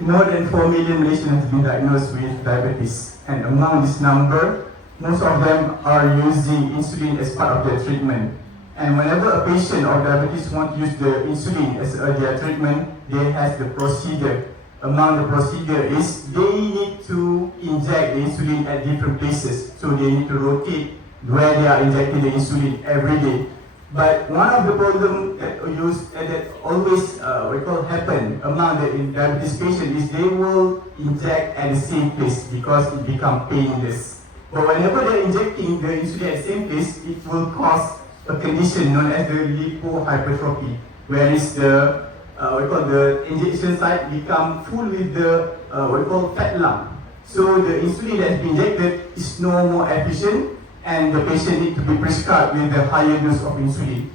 more than 4 million Malaysians have been diagnosed with diabetes, and among this number, most of them are using insulin as part of their treatment. And whenever a patient of diabetes wants to use the insulin as their treatment, they have the procedure. Among the procedure is they need to inject the insulin at different places. So they need to rotate where they are injecting the insulin every day. But one of the problems that always happen among the diabetes patients is they will inject at the same place because it becomes painless. But whenever they are injecting the insulin at the same place, it will cause a condition known as the lipohypertrophy, whereas the injection site become full with the fat lump. So the insulin that has been injected is no more efficient, and the patient needs to be prescribed with a higher dose of insulin.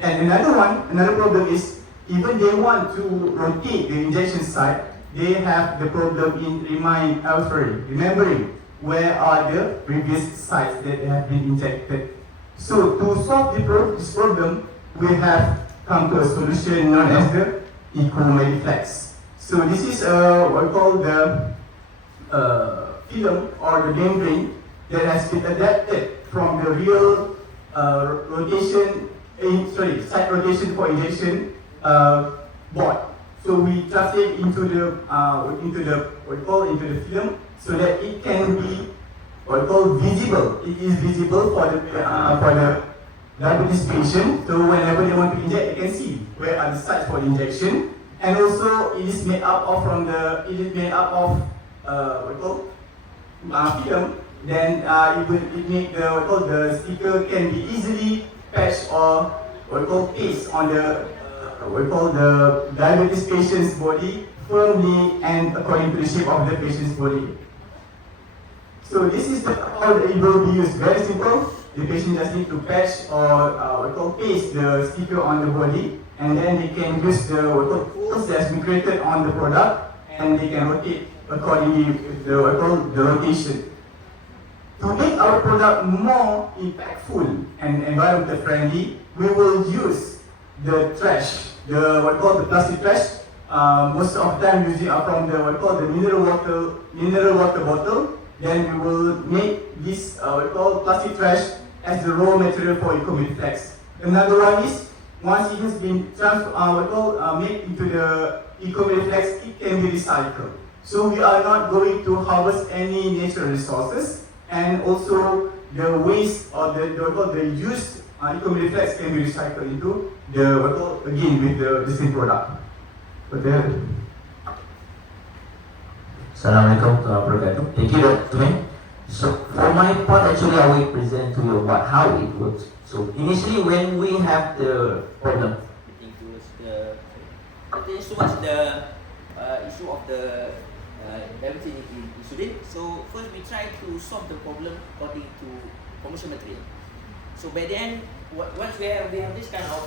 And another problem is, even they want to rotate the injection site, they have the problem in remembering where are the previous sites that have been injected. So to solve this problem, we have come to a solution known as the EcoMediFlex. So this is what we call the film or the membrane that has been adapted from the real site rotation for injection board. So we translate into the film so that it can be visible. It is visible for the diabetes patient. So whenever they want to inject, they can see where are the sites for injection. And also, it is made up of film. Then it make the sticker can be easily patched or paste on the diabetes patient's body firmly and according to the shape of the patient's body. So this is how it will be used. Very simple. The patient just need to patch or paste the sticker on the body, and then they can use the tools that has been created on the product, and they can rotate accordingly with the rotation. To make our product more impactful and environmental friendly, we will use the trash, the plastic trash. Most of the time using from the mineral water bottle. Then we will make this plastic trash as the raw material for EcoMediFlex. Another one is, once it has been made into the EcoMediFlex, it can be recycled. So we are not going to harvest any natural resources, and also the waste or the used EcoMediFlex can be recycled into with the same product. Assalamualaikum warahmatullahi wabarakatuh. Thank you, Dr. So for my part, actually I will present to you about how it works. So initially when we have the problem, towards the issue of the diabetes insulin. So first we try to solve the problem according to commercial material. So by then, once we have this kind of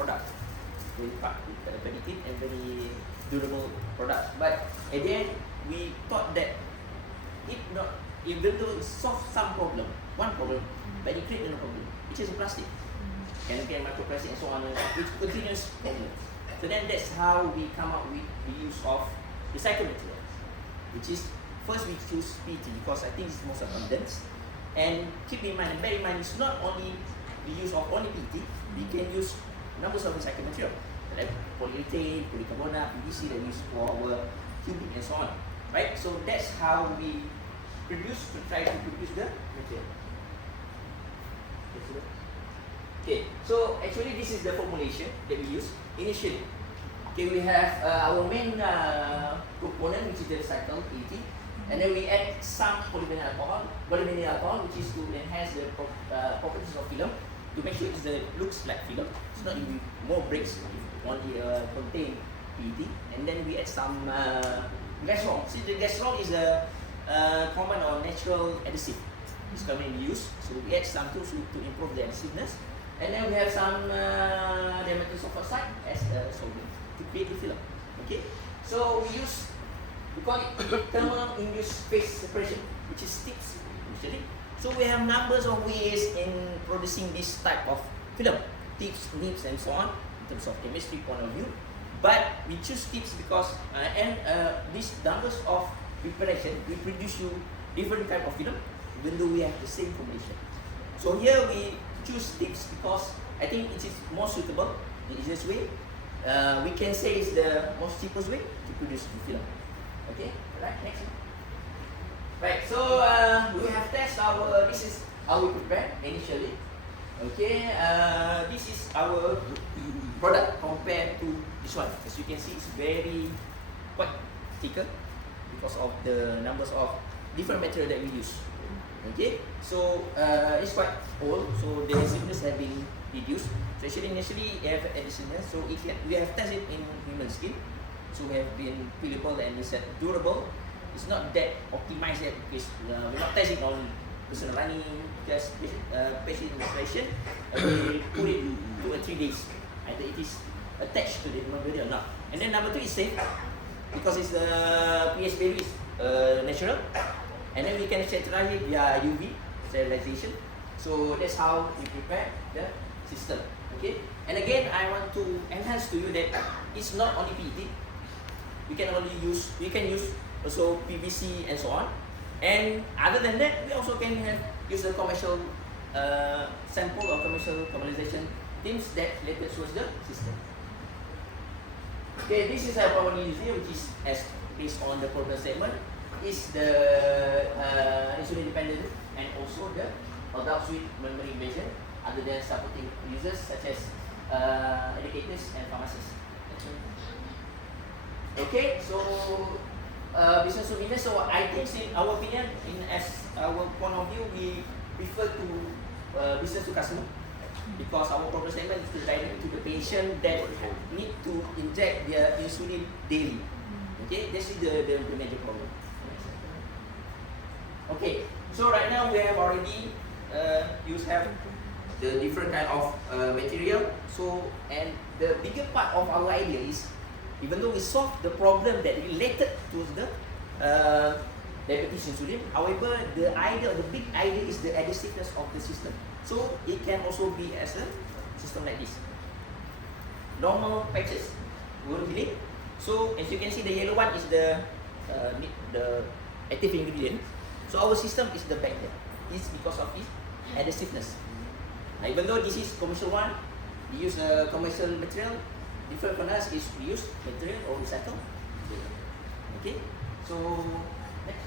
product, very effective and very durable product. But at the end, we thought that even though it solves some problem, one problem, but it creates another problem, which is plastic, and again microplastic and so on, which continuous problem. So then that's how we come up with the use of recycled material, which is first we choose PET because I think it's most abundant. And keep in mind, bear in mind, it's not only the use of only PET, we can use numbers of recycled material, like polyurethane, polycarbonate, PVC that we use for our tubing and so on. Right? So that's how we try to produce the material. Okay, so actually this is the formulation that we use initially. Okay, we have our main component, which is the recycled PET, and then we add some polyvinyl alcohol, which is to enhance the properties of film, to make sure it looks like film. It's not even more breaks if only contain PET, and then we add some glycerol. See, the glycerol is a common or natural adhesive. It's commonly used, so we add some tools to improve the adhesiveness, and then we have some dimethyl sulfoxide as a solvent to create the film. Okay, so we call it thermal induced phase separation, which is tips usually. So we have numbers of ways in producing this type of film, tips, nips, and so on, in terms of chemistry point of view. But we choose tips because these numbers of preparation we produce you different type of film even though we have the same formulation. So here we choose tips because I think it is more suitable, the easiest way. We can say it's the most cheapest way to produce the film. Okay, right, next. Right, so we have tested our, this is how we prepare initially. Okay, this is our product compared to this one. As you can see, it's very quite thicker because of the numbers of different material that we use. Okay, so it's quite old, so the adhesiveness have been reduced. So actually initially we have adhesiveness, so we have tested in human skin. So we have been peelable and it's durable. It's not that optimized yet because we're not testing on personal running, just patient administration. We put it 2 or 3 days, either it is attached to the human body or not. And then number 2 is safe because it's the pH value is natural, and then we can sterilize it via UV sterilization. So that's how we prepare the system. Okay, and again I want to enhance to you that it's not only PET. We can use also PVC and so on. And other than that, we also can use the commercial sample or commercial commercialization teams that related towards the system. Okay, this is our probability which is as based on the problem statement is the insulin dependent and also the adults with memory invasion other than supporting users such as educators and pharmacists. Okay, so business to business. So I think in our opinion, as our point of view, we prefer to business to customer because our problem statement is to direct to the patient that need to inject their insulin daily. Okay, this is the major problem. Okay, so right now we have already have the different kind of material. So and the bigger part of our idea is, even though we solve the problem that related to the diabetes insulin, however, the big idea is the adhesiveness of the system. So it can also be as a system like this. Normal patches won't be. So as you can see, the yellow one is the active ingredient. So our system is the back there. It's because of its adhesiveness. Now, even though this is commercial one, we use a commercial material. Different from us is we use material or recycle. Okay, so next.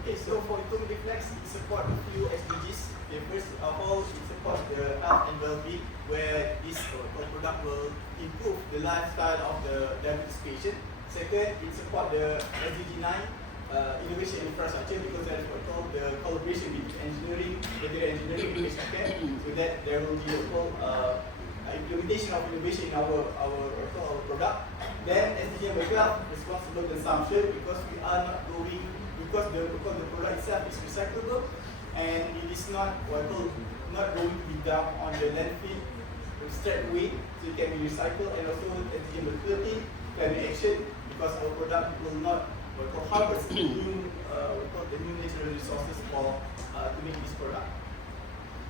Okay, so for EcoMediFlex, it supports a few SDGs. Okay, first of all, it supports the health and well-being, where this product will improve the lifestyle of the diabetes patient. Second, it supports the SDG 9 innovation infrastructure because that is what called the collaboration between engineering, material engineering, and patient care, so that there will be implementation of innovation in our product. Then SDG 12, responsible consumption, because we are not going, because the product itself is recyclable and it is not not going to be dumped on the landfill straight away, so it can be recycled. And also SDG 13, climate action, because our product will not harvest the new natural resources to make this product.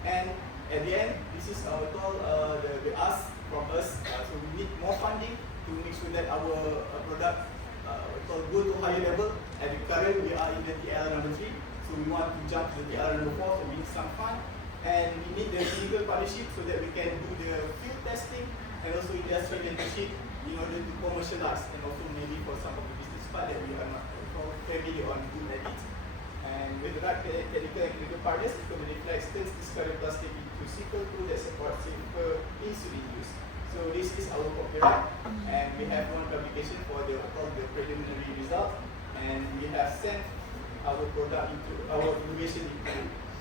And at the end, this is the ask from us. So we need more funding to make sure that our product go to higher level. At the current, we are in the TL number 3, so we want to jump to the TL number 4. So we need some fund, and we need the legal partnership so that we can do the field testing and also industrial mentorship in order to commercialize, and also maybe for some of the business part that we are not familiar on good at it. And with the right technical and clinical partners, EcoMediFlex turns discarded plastic into simple tool that supports simple insulin use. So this is our copyright, and we have one publication for the preliminary result, and we have sent our product into our innovation into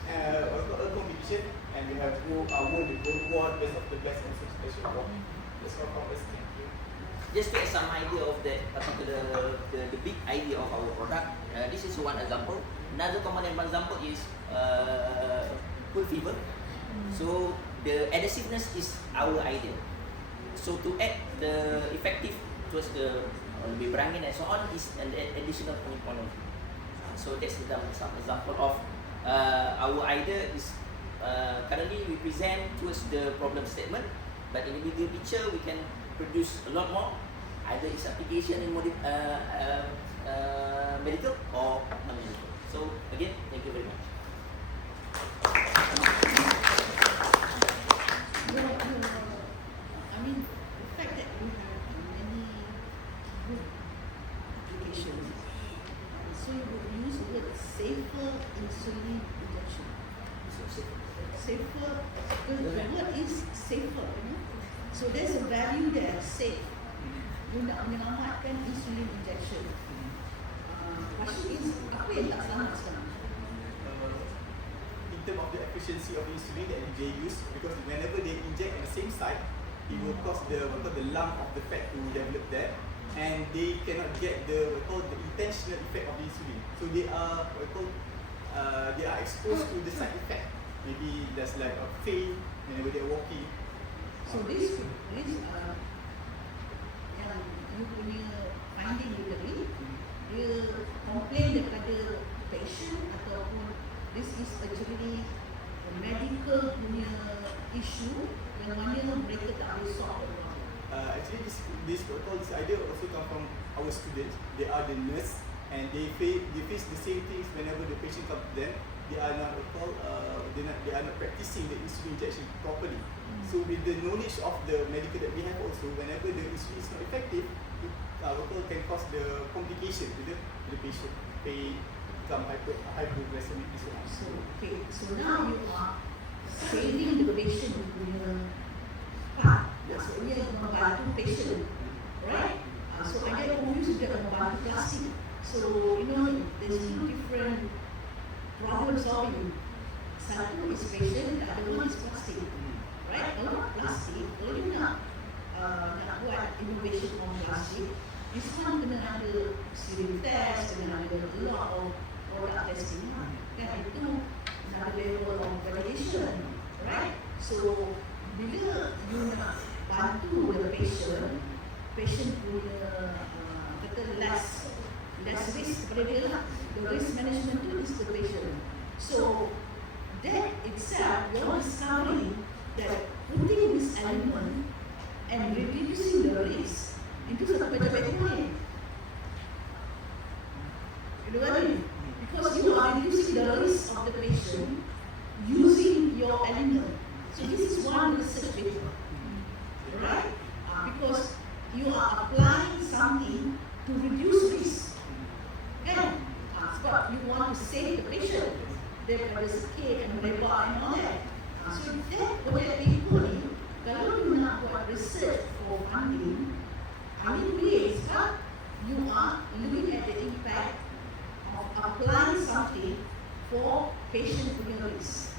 a competition, and we have won the gold award, best of the best and special award. That's all from us. Thank you. Just to get some idea of that particular the big idea of our product. This is one example. Another common example is cold fever. So the adhesiveness is our idea. So to add the effective towards the lebih berangin and so on is an additional point of view. So that's some example of our idea is currently we present towards the problem statement, but in the bigger picture we can produce a lot more either its application in medical or non-medical. So again, thank you very much. I mean, the fact that we have many good applications, so you would use the word safer insulin injection. Safer, the word is safer, you know. So there's a value there, safe. You nak menyelamatkan insulin injection. Question is, apa yang tak selamat sekarang? In terms of the efficiency of the insulin that they use, because whenever they inject at the same site, it will cause the lump of the fat to develop there, and they cannot get the intentional effect of the insulin. So they are exposed to the side effect. Maybe there's like a pain whenever they're walking. So this yang you punya finding literally, dia complain daripada patient ataupun this is actually a medical punya issue yang mana mereka tak boleh solve the problem. Actually, this idea also come from our students. They are the nurse, and they face the same things whenever the patient comes to them. They are not practicing the insulin injection properly. So with the knowledge of the medical that we have also, whenever the insulin is not effective, it can cause the complication to the patient, pain, become hypoglycemic and so on. So now you are saving the patient punya part. Maksudnya membantu patient, right? So I get confused dengan membantu plastik. So you know, there's two different problem solving. Satu is patient, the other one is plastic, right? Kalau plastik, kalau you nak buat innovation on plastik, this one kena ada series test, kena ada a lot of product testing, kan? Itu another level of validation, right? So bila you nak bantu the patient punya kata less risk kepada dia lah. The risk management tu is the patient. So that itself, you're discovering that putting this element and reducing the risk into satu benda-benda lain. You know what I mean? Because you are reducing the risk of the patient using your element. So this is one research paper, right? Because you are applying something to reduce risk. Kan? Sebab you want to save the patient daripada sakit and merebak and all that. So that paper ni, kalau you nak buat research for funding, I mean please, you are looking at the impact of applying something for patient punya risk.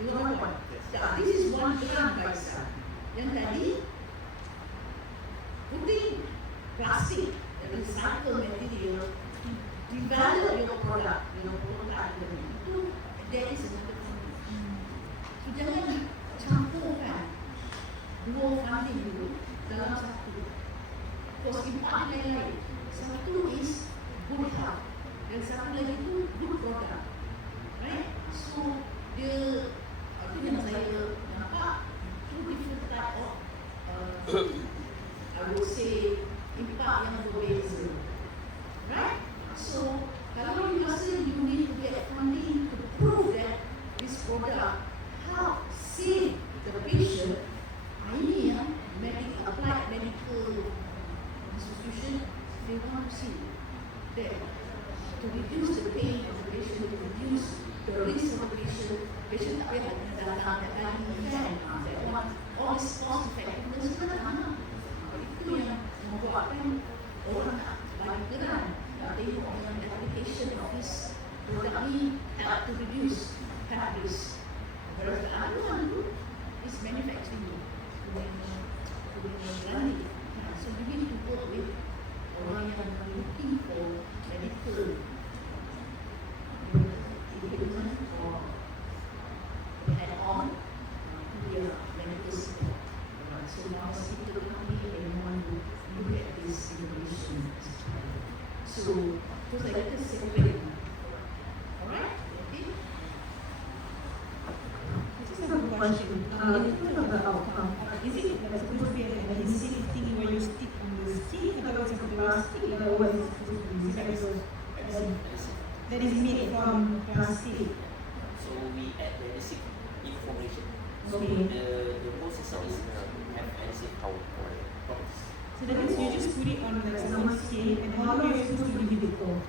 You know what I want? This is one term by itself. Yang tadi, putting plastic, recycled material, develop your product, itu there is another funding. So jangan campurkan dua funding dulu dalam satu. Because impact lain-lain. Satu is good health dan satu lagi itu good product, right? So dia itu yang saya nampak two different type of I would say impact yang berbeza, right? So, kalau you rasa you need to get funding to prove that this product help save the patient, ini yang applied medical institution, they want to see that to reduce the pain of the patient, to reduce the risk of the patient tak payah datang lagi kan, that one, all this cost effectiveness kan tak. Itu yang membuatkan orang nak bagi geran. Tengok dengan application of this product ni help to reduce health risk. Whereas the other one is manufacturing running. So you need to work with orang yang looking for medical equipment or head-on to their medical support. So now hospital company and want to look at this innovation. So, terus saya kata separate. Alright? Okay? Just have a question. You talk about outcome. Is it supposed to be an adhesive thing where you stick on the skin plastic. So we add the adhesive information. So Okay. the most accessories have adhesive properties. So that means you just put it on like someone's skin, and how long are you supposed to leave it for?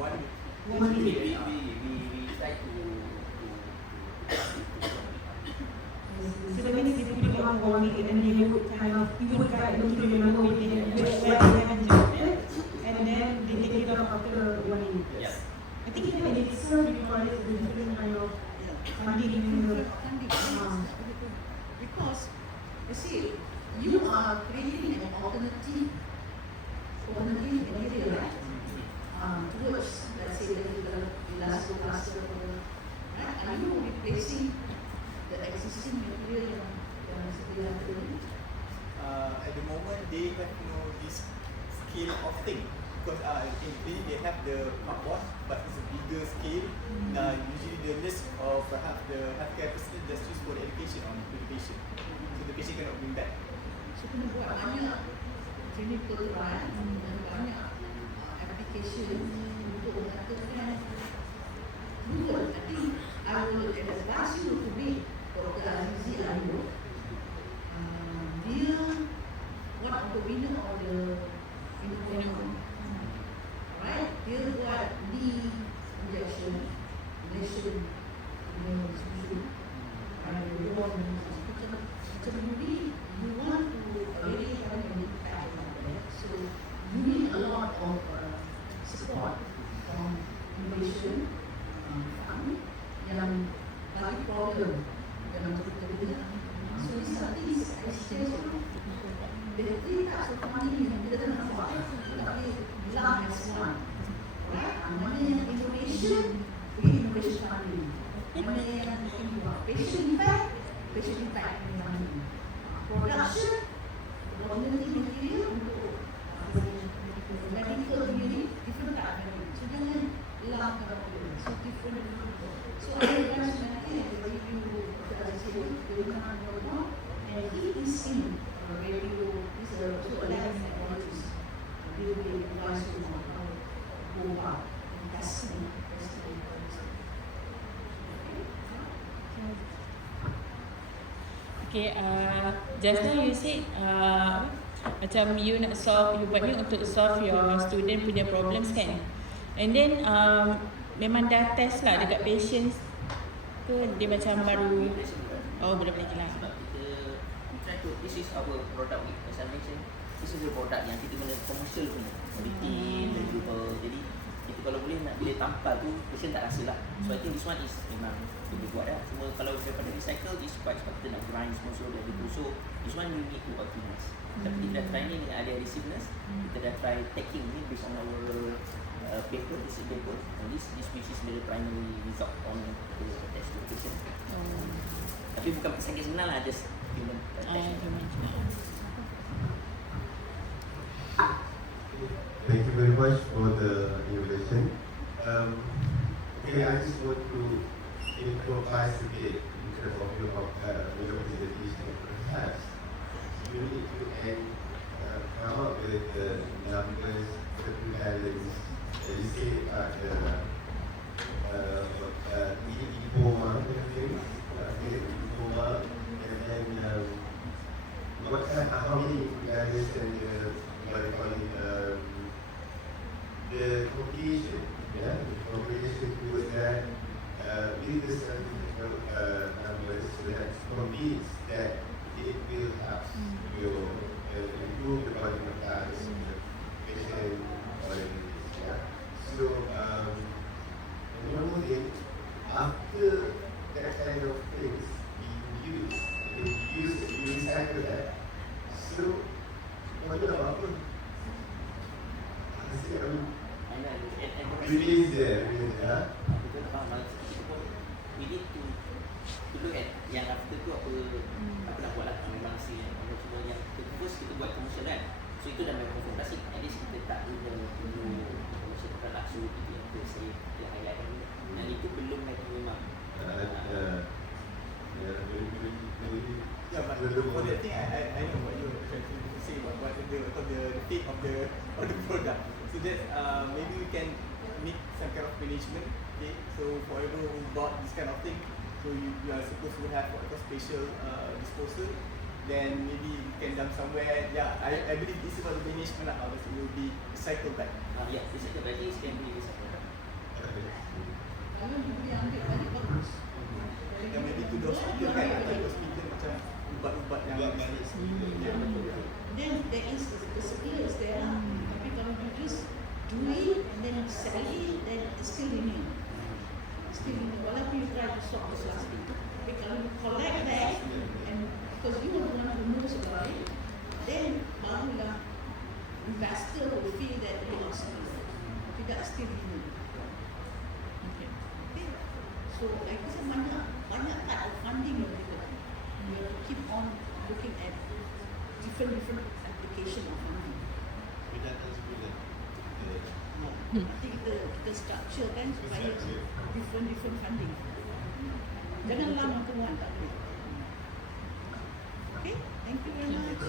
One 1 we, week. we try to So that means they put it on for 1 week, and then they would kind of, you would guide them to remember which where they have injected, and then they take it off after 1 week. yeah. I think even it itself requires a different kind of funding in the Because you see, you are creating an alternative material, right? Towards, let's say, the elastoplaster, right? Are you replacing the existing material yang sedia tadi? At the moment they have this scale of thing because in Italy they have the cardboard but it's a bigger scale. Usually the list of perhaps the healthcare personnel just use for the education on the patient, so the patient cannot bring back. So kena buat banyak clinical trial dan banyak application untuk mengatakan betul. I think I will advise you to read Dr. Azizi Ayu. Dia one of the winner of the independent. Right? Dia buat knee injection, nation, macam ni, you want to really have an impact on that. So you need a lot of support from innovation fund yang bagi problem dalam kerja. So these are things I still the three types of money yang kita kena buat, tapi bilang as one. Right? Mana yang innovation, innovation funding. Mana yang patient impact funding. Production, community material untuk medical unit, different type of unit. So jangan hilang problem. So different. So I advise nanti yang review Dr. Azizi Ayu, and he is in radio, he's also a lab technologist. He will be advising on how to go about testing. Okay, just now you said macam you nak solve, you buat ni untuk solve your student punya problems kan? And then memang dah test lah dekat patients ke dia macam baru, oh belum lagi lah. Sebab kita try to, this is our product, as I mentioned, this is the product yang kita guna commercial punya, quality, valuable. Jadi kita kalau boleh tampal tu, patient tak rasa lah. So I think this one is memang boleh buat lah. Semua kalau daripada recycle is quite sebab kita nak grind semua so dah gitu. So this one you need to optimize. Tapi kita dah try ni dengan ada adhesiveness. Kita dah try tagging ni based on our paper, this is paper. And this which is the primary result on the test to patient. Tapi bukan sakit sebenar lah, just human test. Thank you very much for the invitation. Okay, I just want to improvise a bit in terms of your presentation. Perhaps you need to come up with the numbers, the balance, as you say, diploma, and then how many guys and what do you call it, the completion, the completion towards that, with the statistical numbers, so that's convinced that it will help you improve the quality of life, the patient quality. So, one more thing, after that kind of things being used, you recycle that. So, what about it? Release there, We need to look at yang after tu apa nak buat lah. Memang hasil yang cuma yang first kita buat commercial kan. So itu dah memang konfrontasi. At least kita tak guna commercial bukan lah. So itu yang saya highlight kan. Dan itu belum lagi memang. Yeah, but for that thing, I know what you're trying to say about the fate of the product. So that maybe we can make some kind of management Okay, so for everyone who bought this kind of thing, so you are supposed to have what spatial disposal. Then maybe you can dump somewhere. Yeah, I believe this is about the management of ours. It will be recycled back. Yeah, this is the values can be recycled. Kalau you ambil balik bagus. Dan maybe to the hospital kan, atau hospital macam ubat-ubat yang Then there is the skill is there. Tapi kalau you just do it and then sell it, then it's still remain. Still remain. Walaupun you try to stop the plastic. Tapi kalau you collect that and because you are the one who knows about it, then barulah investor will feel that they are still tidak still remain. Okay. So like I said, banyak type of funding yang kita. You have to keep on looking at different application of funding. Nanti kita structure kan supaya different funding. Jangan lama keluar tak boleh. Okay, thank you very much.